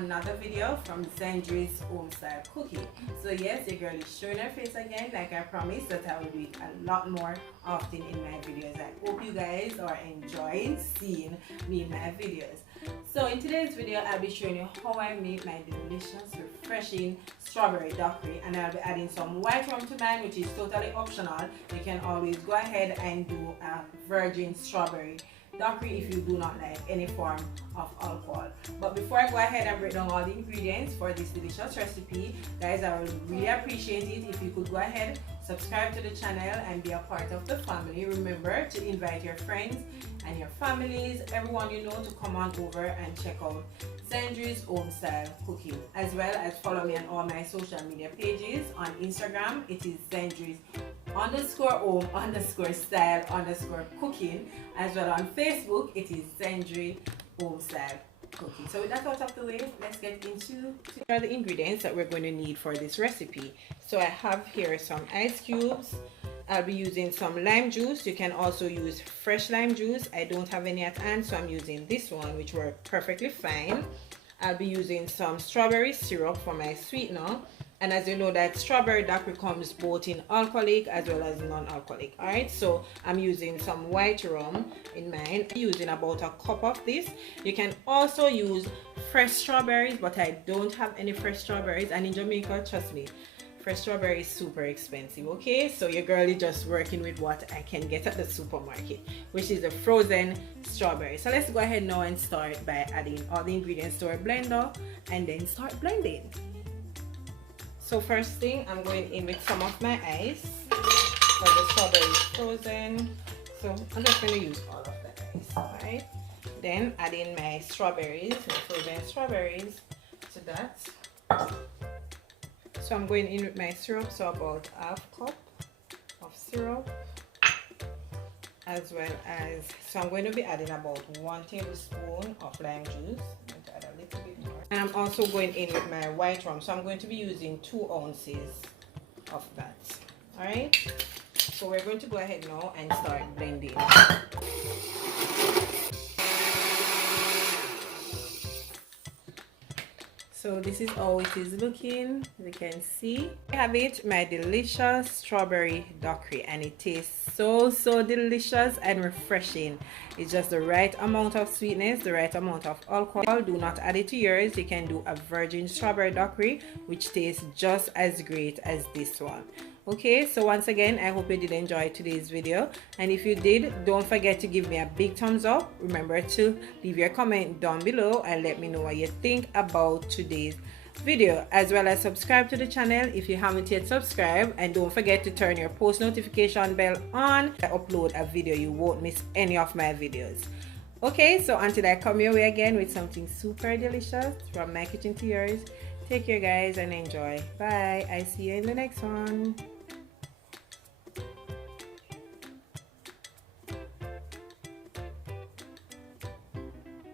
another video from Zendri's Home Style Cooking. So yes, your girl is showing her face again, like I promised that I will do it a lot more often in my videos. I hope you guys are enjoying seeing me in my videos. So in today's video, I'll be showing you how I make my delicious, refreshing strawberry daiquiri, and I'll be adding some white rum to mine, which is totally optional. You can always go ahead and do a virgin strawberry daiquiri if you do not like any form of alcohol. But before I go ahead and break down all the ingredients for this delicious recipe, guys, I would really appreciate it if you could go ahead, subscribe to the channel and be a part of the family. Remember to invite your friends and your families, everyone you know, to come on over and check out Zendri's Home Style Cooking, as well as follow me on all my social media pages. On Instagram, it is Zendri's_home_style_cooking, as well on Facebook, it is Zendri Home Style Cooking. So with that out of the way, let's get into the ingredients that we're going to need for this recipe. So I have here some ice cubes. I'll be using some lime juice. You can also use fresh lime juice. I don't have any at hand, so I'm using this one, which works perfectly fine. I'll be using some strawberry syrup for my sweetener. And as you know, that strawberry daiquiri comes both in alcoholic as well as non-alcoholic. Alright, so I'm using some white rum in mine. I'm using about a cup of this. You can also use fresh strawberries, but I don't have any fresh strawberries. And in Jamaica, trust me, fresh strawberry is super expensive. Okay, so your girl is just working with what I can get at the supermarket, which is a frozen strawberry. So let's go ahead now and start by adding all the ingredients to our blender and then start blending. So first thing, I'm going in with some of my ice, for the strawberry is frozen, so I'm just going to use all of the ice. Alright, then adding my strawberries, my frozen strawberries to that. So I'm going in with my syrup, so about half cup of syrup, as well as, so I'm going to be adding about 1 tablespoon of lime juice. I'm going to add a little bit more. And I'm also going in with my white rum, so I'm going to be using 2 ounces of that. Alright, so we're going to go ahead now and start blending. So this is how it is looking, as you can see. I have it, my delicious strawberry daiquiri, and it tastes so delicious and refreshing. It's just the right amount of sweetness, the right amount of alcohol. Do not add it to yours. You can do a virgin strawberry daiquiri, which tastes just as great as this one. Okay, so once again, I hope you did enjoy today's video, and if you did, don't forget to give me a big thumbs up. Remember to leave your comment down below and let me know what you think about today's video, as well as subscribe to the channel if you haven't yet subscribed, and don't forget to turn your post notification bell on. I upload a video, you won't miss any of my videos. Okay, so until I come your way again with something super delicious from my kitchen to yours, take care guys and enjoy. Bye. I see you in the next one.